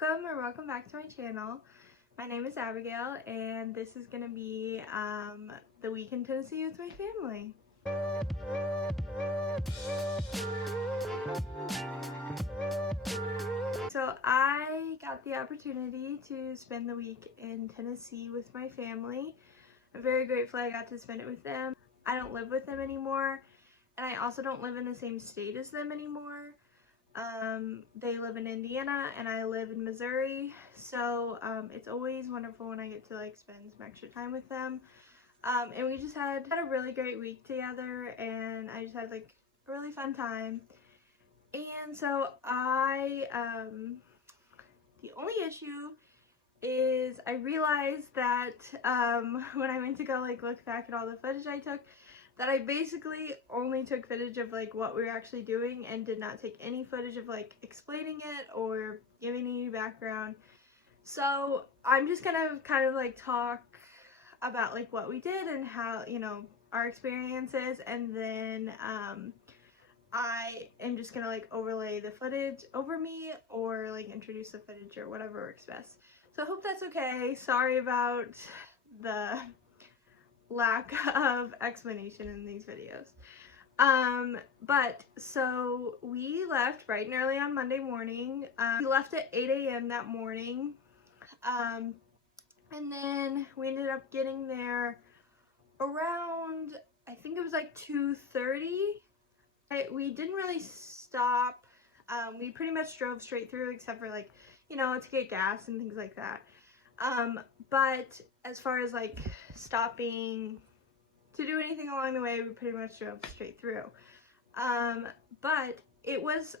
welcome back to my channel. My name is Abigail and this is going to be the week in Tennessee with my family. So I got the opportunity to spend the week in Tennessee with my family. I'm very grateful I got to spend it with them. I don't live with them anymore, and I also don't live in the same state as them anymore. They live in Indiana and I live in Missouri, so it's always wonderful when I get to spend some extra time with them. And we just had a really great week together, and I just had a really fun time. And so the only issue is I realized that when I went to go look back at all the footage I took, that I basically only took footage of what we were actually doing and did not take any footage of explaining it or giving any background. So I'm just gonna kind of talk about what we did and how, our experiences, and then I am just gonna overlay the footage over me or introduce the footage or whatever works best. So I hope that's okay. Sorry about the lack of explanation in these videos. But so we left bright and early on Monday morning. We left at 8 a.m. that morning. And then we ended up getting there around, I think it was 2:30. We didn't really stop. We pretty much drove straight through except for to get gas and things like that. But as far as stopping to do anything along the way, we pretty much drove straight through. But it was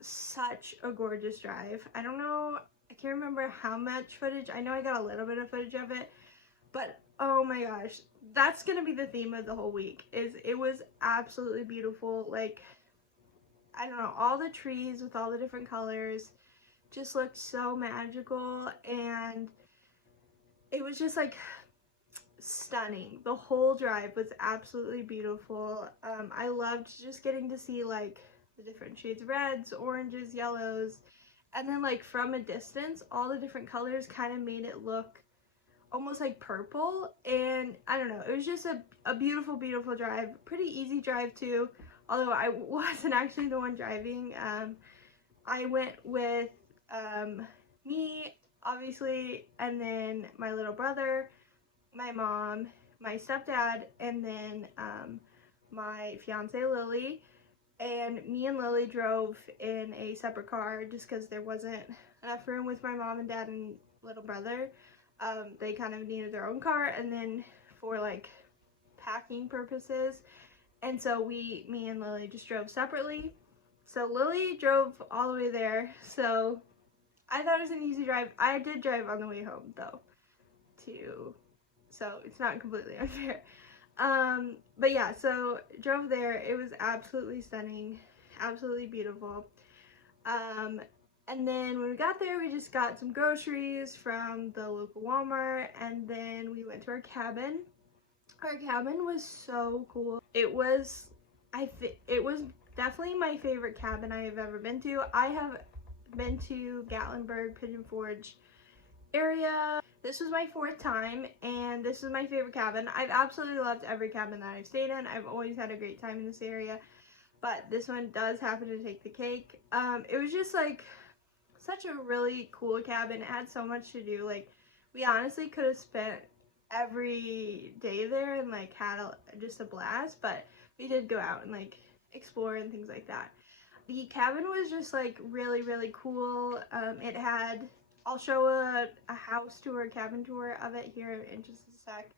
such a gorgeous drive. I don't know, I can't remember how much footage. I know I got a little bit of footage of it, but oh my gosh, that's gonna be the theme of the whole week. It was absolutely beautiful. I don't know, all the trees with all the different colors just looked so magical, and it was just stunning. The whole drive was absolutely beautiful. I loved just getting to see the different shades of reds, oranges, yellows, and then from a distance all the different colors kind of made it look almost like purple. And I don't know, it was just a beautiful drive. Pretty easy drive too, although I wasn't actually the one driving. I went with me, obviously, and then my little brother, my mom, my stepdad, and then my fiance Lily. And me and Lily drove in a separate car just because there wasn't enough room with my mom and dad and little brother. They kind of needed their own car, and then for packing purposes, and so me and Lily just drove separately. So Lily drove all the way there, so I thought it was an easy drive. I did drive on the way home though, too, so it's not completely unfair. But yeah, so drove there. It was absolutely stunning, absolutely beautiful. And then when we got there, we just got some groceries from the local Walmart, and then we went to our cabin. Our cabin was so cool. It was definitely my favorite cabin I have ever been to. I have been to Gatlinburg, Pigeon Forge area. This was my 4th time, and this is my favorite cabin. I've absolutely loved every cabin that I've stayed in. I've always had a great time in this area, but this one does happen to take the cake. It was just such a really cool cabin. It had so much to do. We honestly could have spent every day there and had just a blast, but we did go out and explore and things like that. The cabin was just really cool. It had, I'll show a house tour, a cabin tour of it here in just a sec,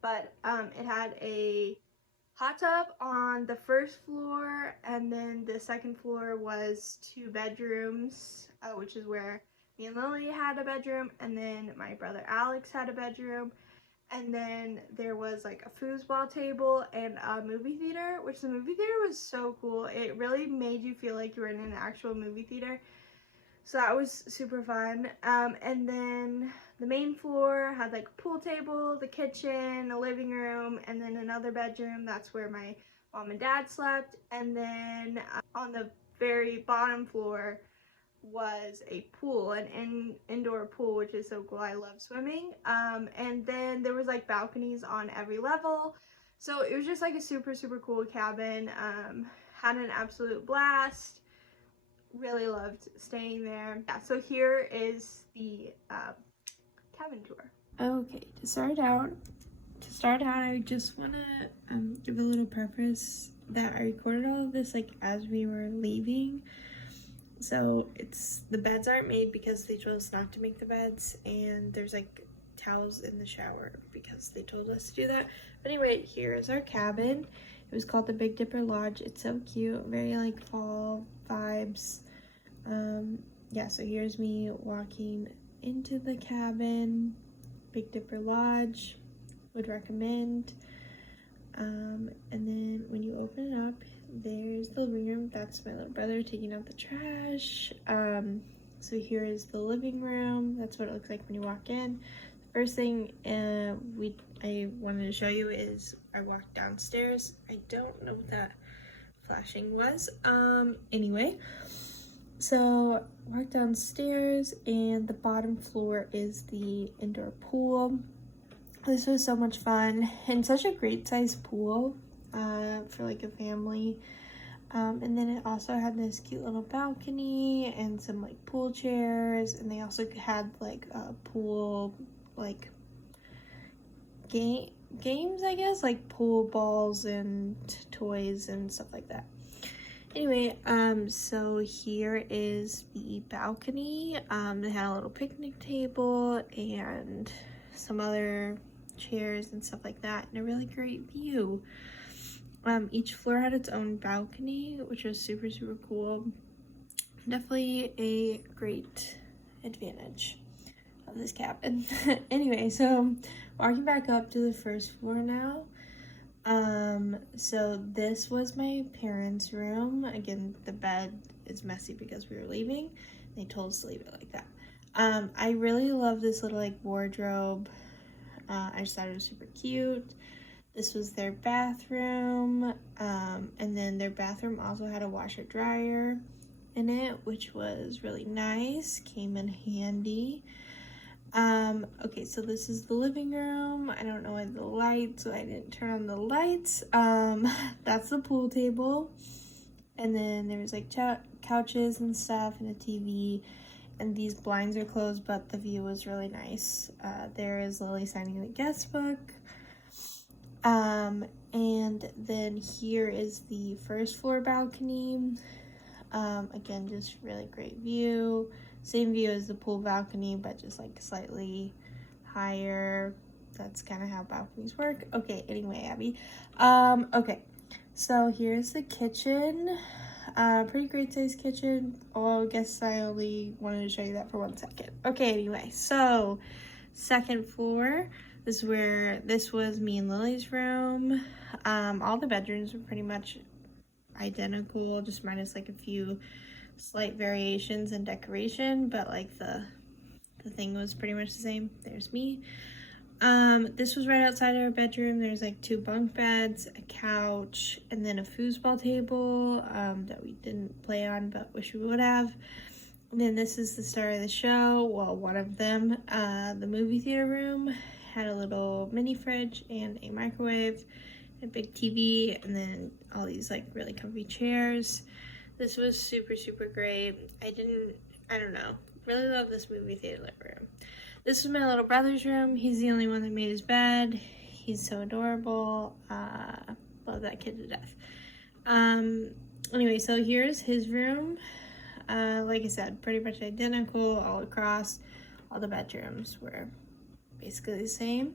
but it had a hot tub on the 1st floor, and then the 2nd floor was 2 bedrooms, which is where me and Lily had a bedroom, and then my brother Alex had a bedroom, and then there was a foosball table and a movie theater, which the movie theater was so cool. It really made you feel like you were in an actual movie theater. So that was super fun. And then the main floor had a pool table, the kitchen, a living room, and then another bedroom. That's where my mom and dad slept. And then on the very bottom floor was a pool, an indoor pool, which is so cool. I love swimming. And then there was like balconies on every level. So it was just like a super, super cool cabin. Had an absolute blast. Really loved staying there. Yeah, so here is the cabin tour. Okay, to start out, I just want to give a little preface that I recorded all of this like as we were leaving. So the beds aren't made because they told us not to make the beds, and there's like towels in the shower because they told us to do that. But anyway, here is our cabin. It was called the Big Dipper Lodge. It's so cute, very like fall vibes. Yeah, so here's me walking into the cabin. Big Dipper Lodge, would recommend. And then when you open it up, there's the living room. That's my little brother taking out the trash. So here is the living room. That's what it looks like when you walk in. The first thing I wanted to show you is I walked downstairs. I don't know what that flashing was. Anyway, so walked downstairs, and the bottom floor is the indoor pool. This was so much fun, and such a great size pool for like a family. And then it also had this cute little balcony and some like pool chairs, and they also had like pool like games, I guess, like pool balls and toys and stuff like that. Anyway, so here is the balcony. They had a little picnic table and some other chairs and stuff like that, and a really great view. Each floor had its own balcony, which was super, super cool. Definitely a great advantage of this cabin. Anyway, so walking back up to the first floor now. So this was my parents' room. Again, the bed is messy because we were leaving. They told us to leave it like that. I really love this little like wardrobe. I just thought it was super cute. This was their bathroom, and then their bathroom also had a washer dryer in it, which was really nice, came in handy. Okay, so this is the living room. I don't know why the lights, so I didn't turn on the lights. That's the pool table, and then there was like couches and stuff and a TV, and these blinds are closed, but the view was really nice. There is Lily signing the guest book. And then here is the first floor balcony. Again, just really great view. Same view as the pool balcony, but just like slightly higher. That's kind of how balconies work. Okay, anyway, Abby. Okay, so here's the kitchen. Pretty great size kitchen. Oh, I guess I only wanted to show you that for 1 second. Okay, anyway, so second floor. This was me and Lily's room. All the bedrooms were pretty much identical, just minus like a few slight variations in decoration, but like the thing was pretty much the same. There's me. This was right outside our bedroom. There's like 2 bunk beds, a couch, and then a foosball table that we didn't play on but wish we would have. And then this is the star of the show, well, one of them. The movie theater room had a little mini fridge and a microwave, a big TV, and then all these like really comfy chairs. This was super, super great. I don't know, really love this movie theater room. This was my little brother's room. He's the only one that made his bed. He's so adorable. Love that kid to death. Anyway, so here's his room. Like I said, pretty much identical all across. All the bedrooms were basically the same.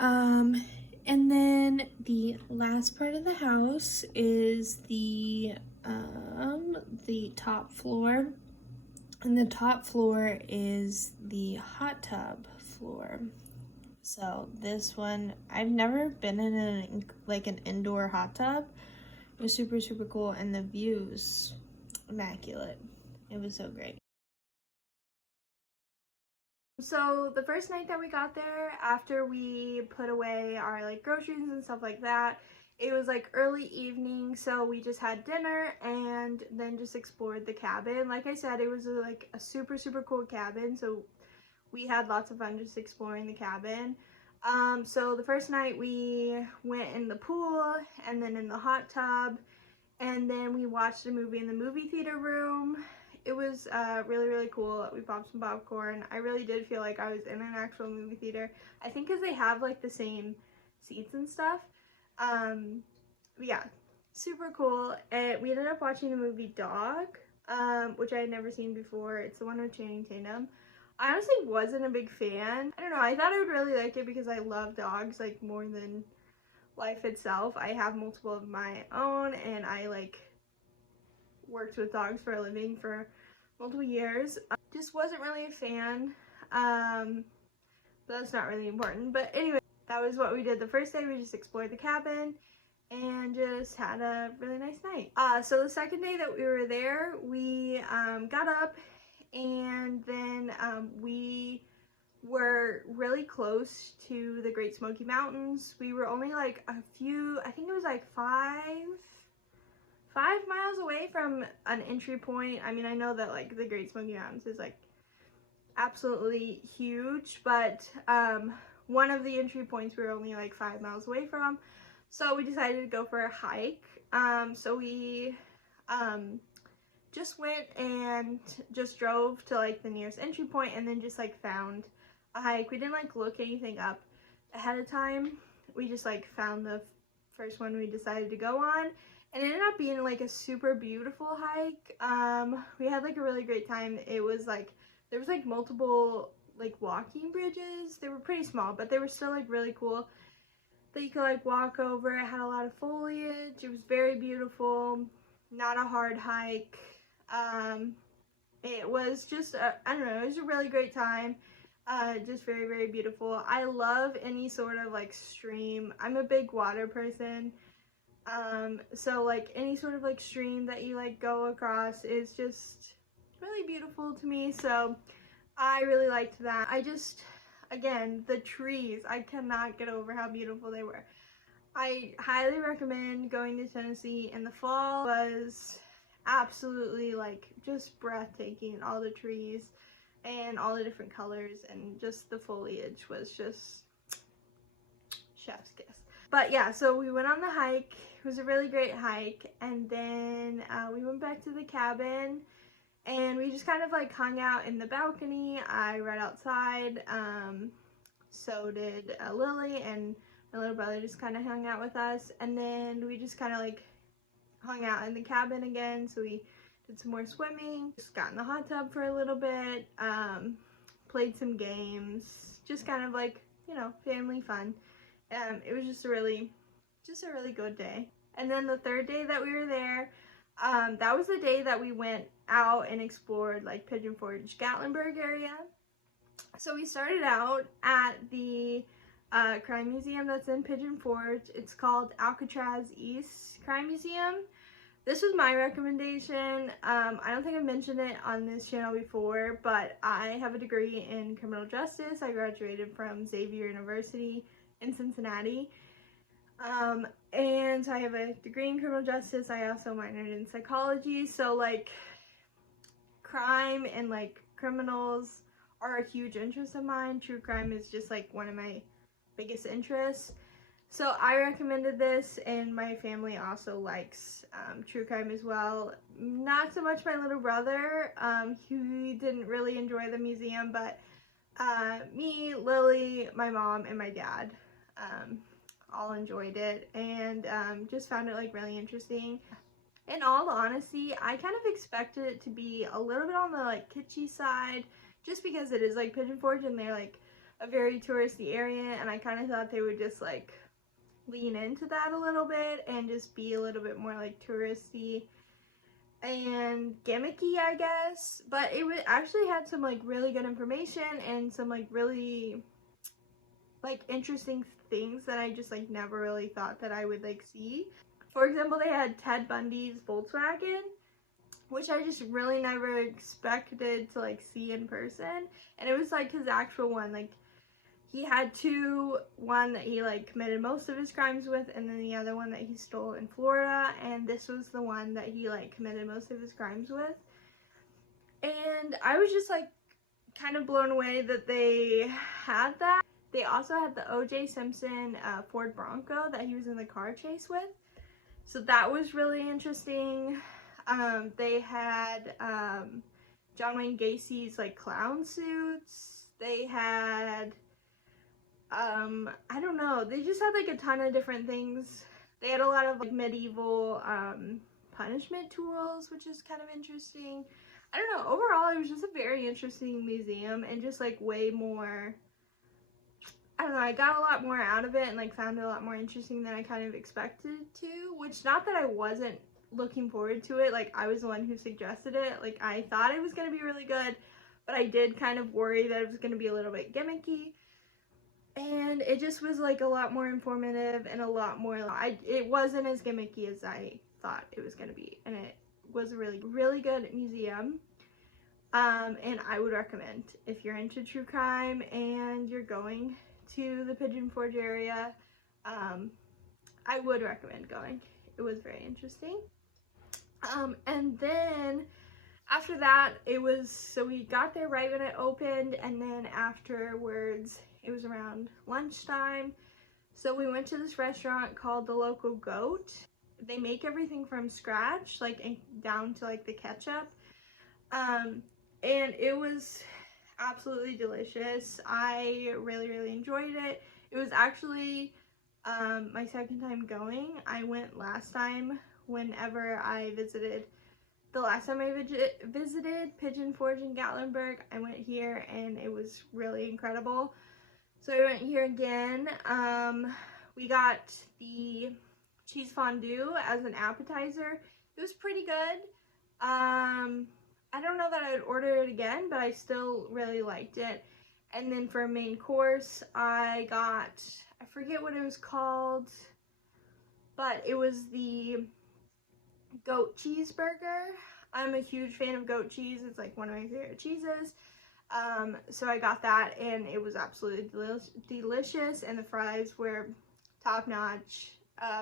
And then the last part of the house is the top floor. And the top floor is the hot tub floor. So this one, I've never been in an indoor hot tub. It was super, super cool, and the views immaculate. It was so great. So the first night that we got there, after we put away our like groceries and stuff like that, It was like early evening, so we just had dinner and then just explored the cabin. Like I said, it was like a super cool cabin, so we had lots of fun just exploring the cabin. So the first night we went in the pool and then in the hot tub, and then we watched a movie in the movie theater room. It was really cool. We popped some popcorn. I really did feel like I was in an actual movie theater. I think because they have like the same seats and stuff. Yeah, super cool. We ended up watching the movie Dog, which I had never seen before. It's the one with Channing Tatum. I honestly wasn't a big fan. I don't know, I thought I would really like it because I love dogs like more than life itself. I have multiple of my own and I like worked with dogs for a living for multiple years. Just wasn't really a fan. But that's not really important. But anyway, that was what we did the first day. We just explored the cabin and just had a really nice night. So the second day that we were there, we got up and then we were really close to the Great Smoky Mountains. We were only like a few, I think it was like 5 miles away from an entry point. I mean, I know that like the Great Smoky Mountains is like absolutely huge, but one of the entry points we were only like 5 miles away from, so we decided to go for a hike. So we just went and just drove to like the nearest entry point and then just like found a hike. We didn't like look anything up ahead of time. We just like found the first one we decided to go on, and it ended up being like a super beautiful hike. We had like a really great time. It was like there was like multiple like walking bridges. They were pretty small, but they were still like really cool that you could like walk over. It had a lot of foliage. It was very beautiful. Not a hard hike. It was just I don't know, it was a really great time. Just very beautiful. I love any sort of like stream. I'm a big water person. So like any sort of like stream that you like go across is just really beautiful to me, so I really liked that. I just, again, the trees, I cannot get over how beautiful they were. I highly recommend going to Tennessee in the fall. It was absolutely like just breathtaking. All the trees and all the different colors and just the foliage was just chef's kiss. But yeah, so we went on the hike. It was a really great hike, and then we went back to the cabin and we just kind of like hung out in the balcony. I read outside, so did Lily, and my little brother just kind of hung out with us, and then we just kind of like hung out in the cabin again. So we did some more swimming, just got in the hot tub for a little bit, played some games, just kind of like, you know, family fun. It was just a really good day. And then the third day that we were there, that was the day that we went out and explored like Pigeon Forge, Gatlinburg area. So we started out at the crime museum that's in Pigeon Forge. It's called Alcatraz East Crime Museum. This was my recommendation. I don't think I've mentioned it on this channel before, but I have a degree in criminal justice. I graduated from Xavier University in Cincinnati. And I have a degree in criminal justice. I also minored in psychology, so like crime and like criminals are a huge interest of mine. True crime is just like one of my biggest interests. So I recommended this, and my family also likes true crime as well. Not so much my little brother. He didn't really enjoy the museum, but me, Lily, my mom, and my dad all enjoyed it, and just found it like really interesting. In all honesty, I kind of expected it to be a little bit on the like kitschy side, just because it is like Pigeon Forge and they're like a very touristy area, and I kind of thought they would just like lean into that a little bit and just be a little bit more like touristy and gimmicky, I guess. But it actually had some like really good information and some like really like interesting things that I just like never really thought that I would like see. For example, they had Ted Bundy's Volkswagen, which I just really never expected to like see in person, and it was like his actual one. Like he had two, one that he like committed most of his crimes with, and then the other one that he stole in Florida, and this was the one that he like committed most of his crimes with. And I was just like kind of blown away that they had that. They also had the O.J. Simpson Ford Bronco that he was in the car chase with, so that was really interesting. They had John Wayne Gacy's like clown suits. They had I don't know, they just had like a ton of different things. They had a lot of like medieval punishment tools, which is kind of interesting. I don't know, overall it was just a very interesting museum, and just like way more, I don't know, I got a lot more out of it and like found it a lot more interesting than I kind of expected to, which not that I wasn't looking forward to it, like I was the one who suggested it, like I thought it was going to be really good, but I did kind of worry that it was going to be a little bit gimmicky. And it just was like a lot more informative and a lot more, it wasn't as gimmicky as I thought it was going to be, and it was a really, really good museum. And I would recommend, if you're into true crime and you're going to the Pigeon Forge area, I would recommend going. It was very interesting. And then after that, so we got there right when it opened, and then afterwards, it was around lunchtime. So we went to this restaurant called The Local Goat. They make everything from scratch, like down to like the ketchup. And it was absolutely delicious. I really, really enjoyed it. It was actually my second time going. I went last time whenever I visited. The last time I visited Pigeon Forge in Gatlinburg, I went here and it was really incredible. So I went here again. We got the cheese fondue as an appetizer. It was pretty good. I don't know that I would order it again, but I still really liked it. And then for a main course, I forget what it was called, but it was the goat cheeseburger. I'm a huge fan of goat cheese. It's like one of my favorite cheeses. So I got that, and it was absolutely delicious, and the fries were top notch.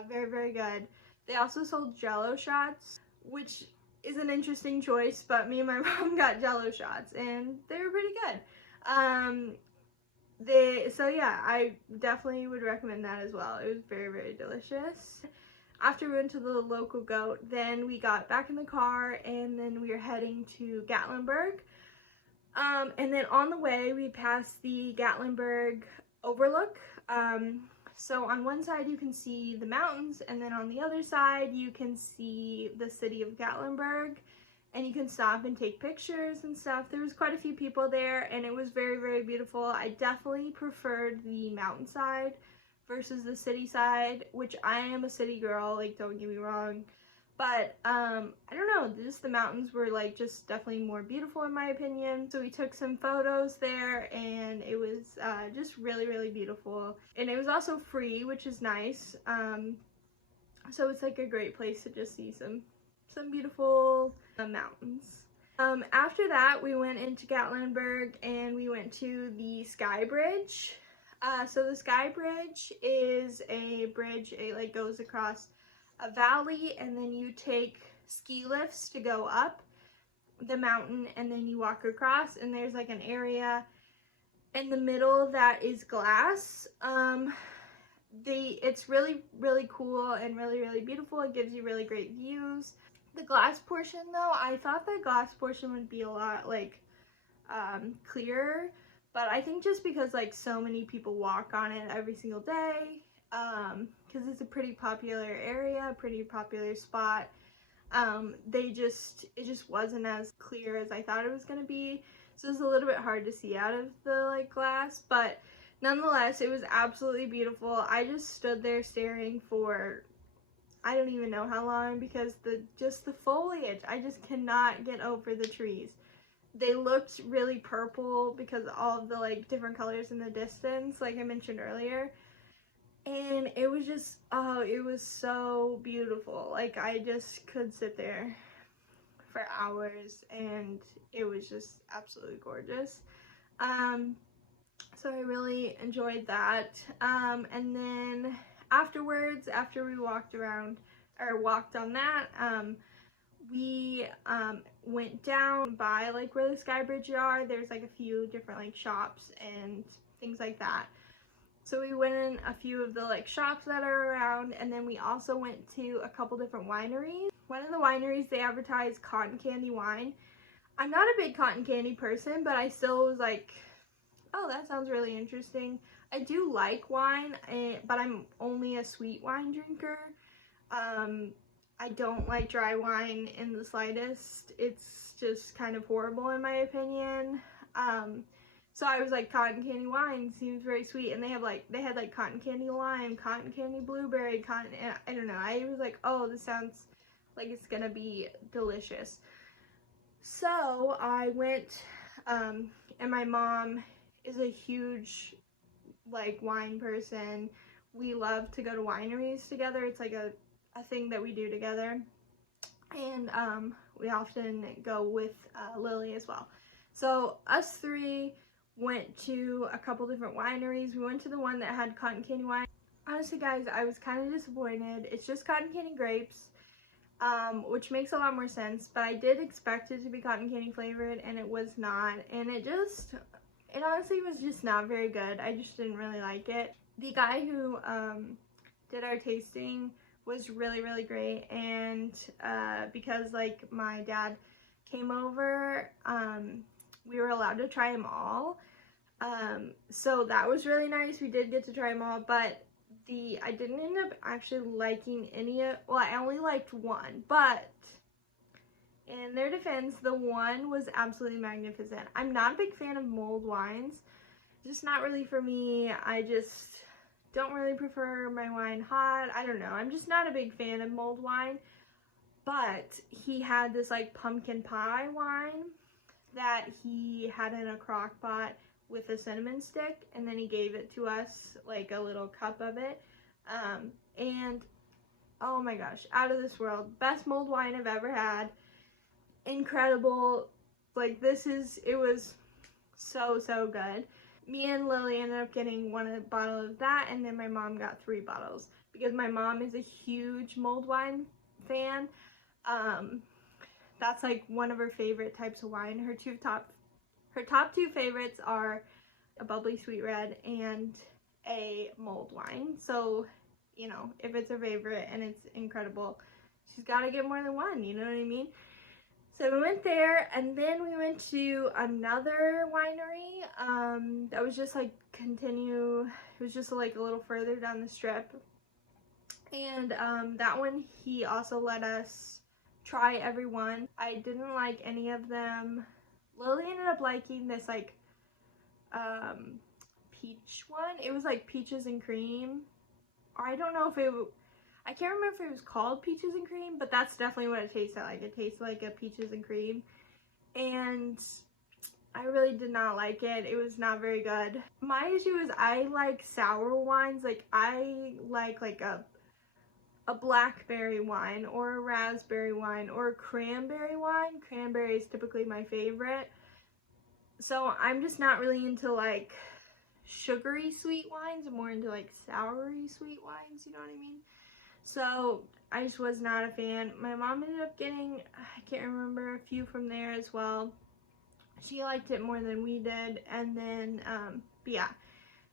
Very, very good. They also sold Jello shots, which is an interesting choice, but me and my mom got Jello shots, and they were pretty good. So yeah, I definitely would recommend that as well. It was very, very delicious. After we went to the Local Goat, then we got back in the car, and then we were heading to Gatlinburg. And then on the way, we passed the Gatlinburg Overlook. So on one side you can see the mountains, and then on the other side you can see the city of Gatlinburg, and you can stop and take pictures and stuff. There was quite a few people there, and it was very, very beautiful. I definitely preferred the mountainside versus the city side, which I am a city girl, like don't get me wrong. But I don't know, just the mountains were like just definitely more beautiful in my opinion. So we took some photos there, and it was just really, really beautiful. And it was also free, which is nice. So it's like a great place to just see some beautiful mountains. After that, we went into Gatlinburg and we went to the Sky Bridge. So the Sky Bridge is a bridge, it like goes across a valley, and then you take ski lifts to go up the mountain, and then you walk across, and there's like an area in the middle that is glass. It's really, really cool and really, really beautiful. It gives you really great views. The glass portion though, I thought the glass portion would be a lot like clearer, but I think just because like so many people walk on it every single day, because it's a pretty popular area, pretty popular spot, it just wasn't as clear as I thought it was going to be, so it was a little bit hard to see out of the like glass, but nonetheless it was absolutely beautiful. I just stood there staring for I don't even know how long, because the foliage, I just cannot get over the trees. They looked really purple because all of the like different colors in the distance, like I mentioned earlier. And it was just, oh, it was so beautiful. Like I just could sit there for hours, and it was just absolutely gorgeous. So I really enjoyed that. And then afterwards, after we walked around or walked on that, we went down by like where the Sky Bridge are. There's like a few different like shops and things like that. So we went in a few of the like shops that are around, and then we also went to a couple different wineries. One of the wineries, they advertise cotton candy wine. I'm not a big cotton candy person, but I still was like, oh, that sounds really interesting. I do like wine, but I'm only a sweet wine drinker. I don't like dry wine in the slightest. It's just kind of horrible in my opinion. So I was like, cotton candy wine seems very sweet, and they had like cotton candy lime, cotton candy blueberry, I don't know. I was like, oh, this sounds like it's gonna be delicious. So I went, and my mom is a huge like wine person. We love to go to wineries together. It's like a thing that we do together, and we often go with Lily as well. So us three went to a couple different wineries. We went to the one that had cotton candy wine. Honestly guys, I was kind of disappointed. It's just cotton candy grapes, which makes a lot more sense, but I did expect it to be cotton candy flavored, and it was not, and it honestly was just not very good. I just didn't really like it. The guy who did our tasting was really, really great, and because like my dad came over, we were allowed to try them all, so that was really nice. We did get to try them all, but I didn't end up actually liking any of, well, I only liked one, but in their defense, the one was absolutely magnificent. I'm not a big fan of mulled wines, just not really for me. I just don't really prefer my wine hot. I don't know, I'm just not a big fan of mulled wine. But he had this like pumpkin pie wine that he had in a crock pot with a cinnamon stick, and then he gave it to us, like a little cup of it, and oh my gosh, out of this world. Best mulled wine I've ever had. Incredible. Like, it was so good. Me and Lily ended up getting one bottle of that, and then my mom got 3 bottles because my mom is a huge mulled wine fan. That's like one of her favorite types of wine. Her top 2 favorites are a bubbly sweet red and a mulled wine. So, you know, if it's her favorite and it's incredible, she's got to get more than one, you know what I mean? So we went there, and then we went to another winery that was just like it was just like a little further down the strip, and that one he also let us try every one. I didn't like any of them. Lily ended up liking this like peach one. It was like peaches and cream, or I don't know if I can't remember if it was called peaches and cream, but that's definitely what it tasted like. It tasted like a peaches and cream, and I really did not like it. It was not very good. My issue is I like sour wines. Like, I like a blackberry wine or a raspberry wine or a cranberry wine. Cranberry is typically my favorite. So I'm just not really into like sugary sweet wines. I'm more into like soury sweet wines, you know what I mean? So I just was not a fan. My mom ended up getting, I can't remember, a few from there as well. She liked it more than we did. And then, but yeah.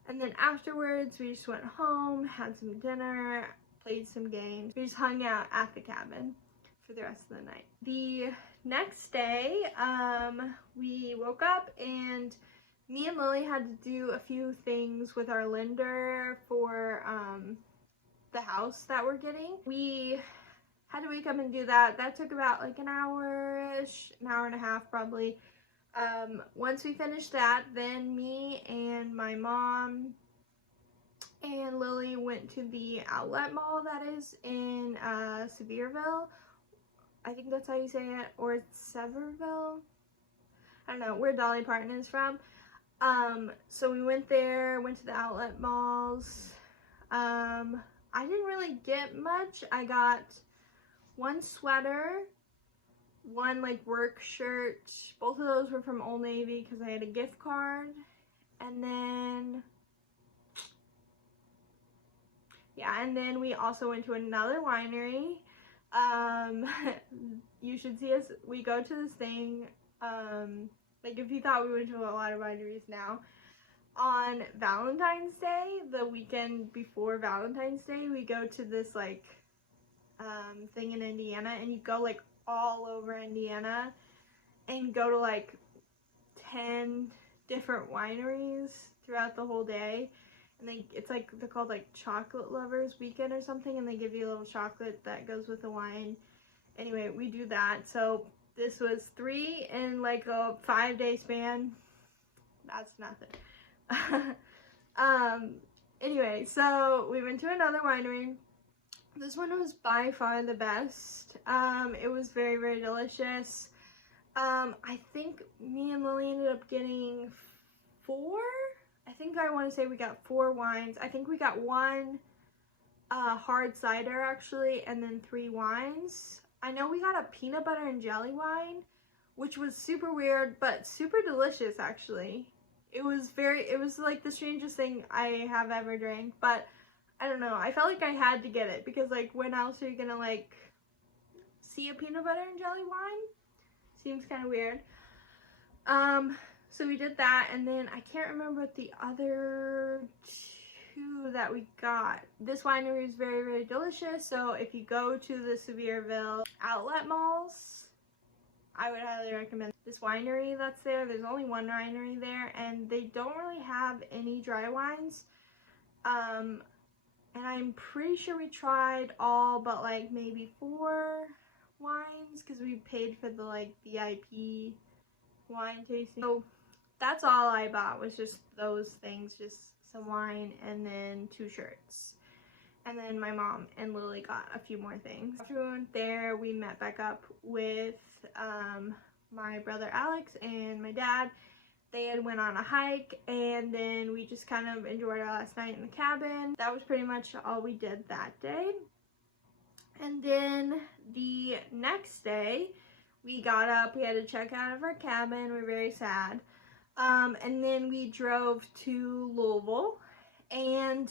And then afterwards, we just went home, had some dinner, played some games. We just hung out at the cabin for the rest of the night. The next day, we woke up, and me and Lily had to do a few things with our lender for the house that we're getting. We had to wake up and do that. That took about like an hour-ish, an hour and a half probably. Once we finished that, then me and my mom and Lily went to the outlet mall that is in Sevierville. I think that's how you say it, or Sevierville. I don't know where Dolly Parton is from. So we went there, went to the outlet malls. I didn't really get much. I got one sweater, one like work shirt. Both of those were from Old Navy because I had a gift card. And then, yeah, and then we also went to another winery. You should see us, we go to this thing, like if you thought we went to a lot of wineries now, on Valentine's Day, the weekend before Valentine's Day, we go to this like thing in Indiana, and you go like all over Indiana and go to like 10 different wineries throughout the whole day. And it's like, they're called like chocolate lovers weekend or something, and they give you a little chocolate that goes with the wine. Anyway, we do that. So this was 3 in like a 5-day span. That's nothing. Anyway, so we went to another winery. This one was by far the best. It was very, very delicious. I think me and Lily ended up getting 4. I think I want to say we got 4 wines. I think we got 1 hard cider actually, and then 3 wines. I know we got a peanut butter and jelly wine, which was super weird, but super delicious actually. It was like the strangest thing I have ever drank, but I don't know. I felt like I had to get it because like when else are you gonna like see a peanut butter and jelly wine? Seems kind of weird. So we did that, and then I can't remember what the other 2 that we got. This winery is very, very delicious. So if you go to the Sevierville outlet malls, I would highly recommend this winery that's there. There's only one winery there, and they don't really have any dry wines. And I'm pretty sure we tried all but like maybe 4 wines because we paid for the like VIP wine tasting. So that's all I bought, was just those things, just some wine and then 2 shirts. And then my mom and Lily got a few more things. After we went there, we met back up with my brother Alex and my dad. They had went on a hike, and then we just kind of enjoyed our last night in the cabin. That was pretty much all we did that day. And then the next day, we got up, we had to check out of our cabin, we were very sad. And then we drove to Louisville, and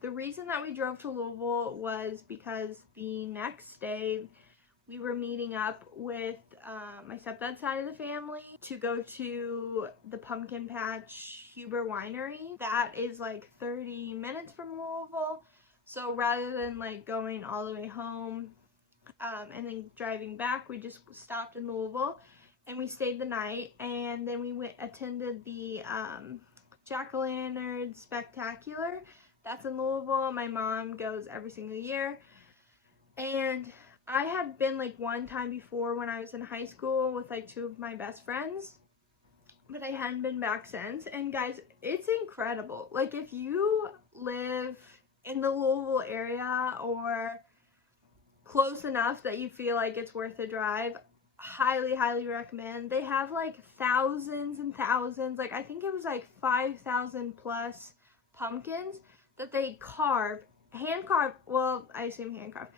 the reason that we drove to Louisville was because the next day we were meeting up with my stepdad's side of the family to go to the Pumpkin Patch Huber Winery. That is like 30 minutes from Louisville, so rather than like going all the way home and then driving back, we just stopped in Louisville and we stayed the night, and then we attended the Jack-o'-lantern Spectacular. That's in Louisville. My mom goes every single year, and I had been like one time before when I was in high school with like 2 of my best friends, but I hadn't been back since. And guys, it's incredible. Like if you live in the Louisville area or close enough that you feel like it's worth a drive, highly, highly recommend. They have like thousands and thousands, like I think it was like 5,000 plus pumpkins that they hand carve, well, I assume hand carve.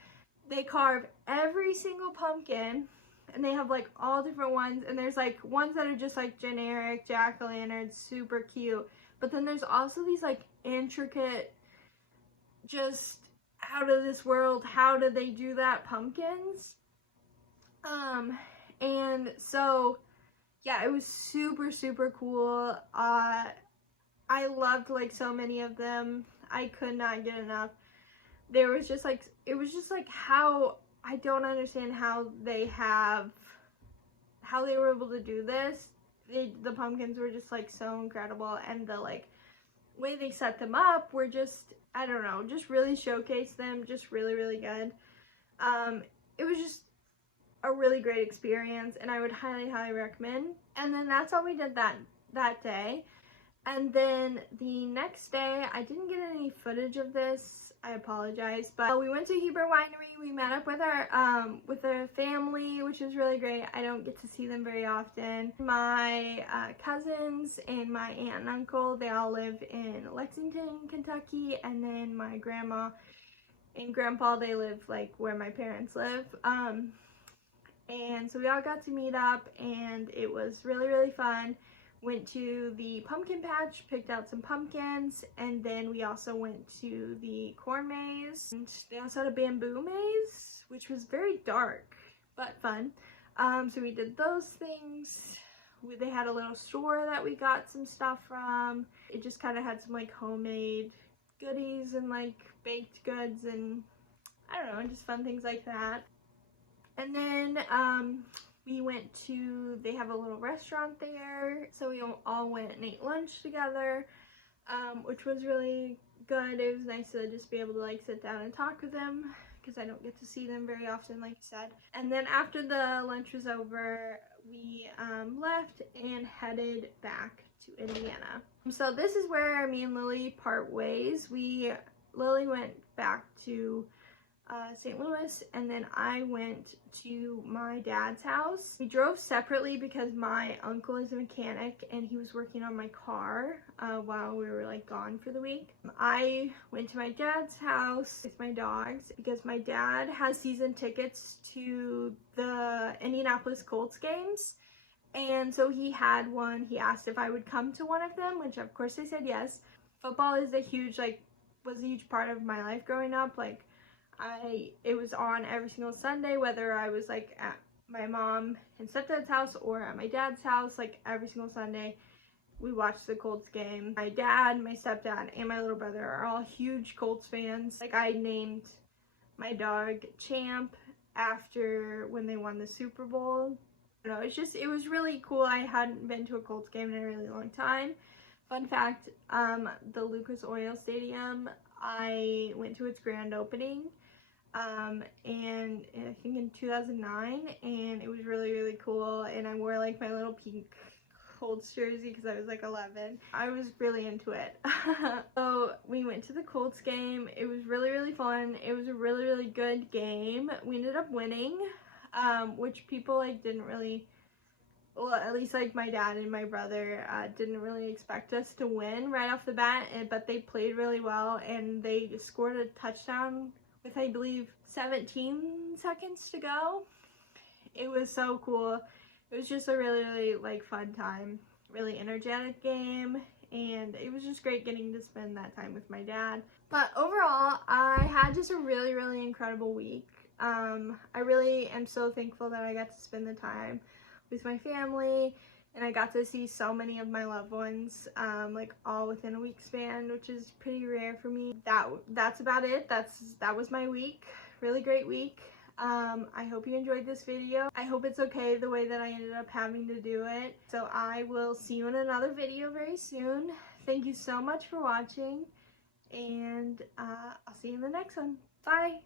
They carve every single pumpkin, and they have like all different ones, and there's like ones that are just like generic jack-o'-lanterns, super cute, but then there's also these like intricate, just out of this world, how do they do that pumpkins. And so yeah, it was super, super cool. I loved like so many of them. I could not get enough. There was just like, it was just like how, I don't understand how they were able to do this. The pumpkins were just like so incredible, and the like way they set them up were just, I don't know, just really showcased them, just really, really good. It was just a really great experience, and I would highly, highly recommend. And then that's all we did that day. And then the next day, I didn't get any footage of this, I apologize, but we went to Huber Winery. We met up with our family, which was really great. I don't get to see them very often. My cousins and my aunt and uncle, they all live in Lexington, Kentucky, and then my grandma and grandpa, they live like where my parents live. And so we all got to meet up, and it was really, really fun. Went to the pumpkin patch, picked out some pumpkins, and then we also went to the corn maze. And they also had a bamboo maze, which was very dark, but fun. So we did those things. They had a little store that we got some stuff from. It just kind of had some like homemade goodies and like baked goods and I don't know, just fun things like that. And then we went to, they have a little restaurant there, so we all went and ate lunch together, which was really good. It was nice to just be able to like sit down and talk with them because I don't get to see them very often, like I said. And then after the lunch was over, we left and headed back to Indiana. So this is where me and Lily part ways. Lily went back to St. Louis, and then I went to my dad's house. We drove separately because my uncle is a mechanic and he was working on my car while we were like gone for the week. I went to my dad's house with my dogs because my dad has season tickets to the Indianapolis Colts games, and so he had one. He asked if I would come to one of them, which of course I said yes. Football is was a huge part of my life growing up. Like it was on every single Sunday, whether I was like at my mom and stepdad's house or at my dad's house. Like every single Sunday we watched the Colts game. My dad, my stepdad, and my little brother are all huge Colts fans. Like I named my dog Champ after when they won the Super Bowl. You know, it was really cool. I hadn't been to a Colts game in a really long time. Fun fact, the Lucas Oil Stadium, I went to its grand opening and I think in 2009, and it was really, really cool. And I wore like my little pink Colts jersey because I was like 11. I was really into it. So we went to the Colts game. It was really, really fun. It was a really, really good game. We ended up winning, which people like didn't really, well, at least like my dad and my brother didn't really expect us to win right off the bat, but they played really well and they scored a touchdown with, I believe, 17 seconds to go. It was so cool. It was just a really, really like fun time, really energetic game, and it was just great getting to spend that time with my dad. But overall, I had just a really, really incredible week. I really am so thankful that I got to spend the time with my family, and I got to see so many of my loved ones, like all within a week span, which is pretty rare for me. That's about it. That was my week. Really great week. I hope you enjoyed this video. I hope it's okay the way that I ended up having to do it. So I will see you in another video very soon. Thank you so much for watching, and I'll see you in the next one. Bye!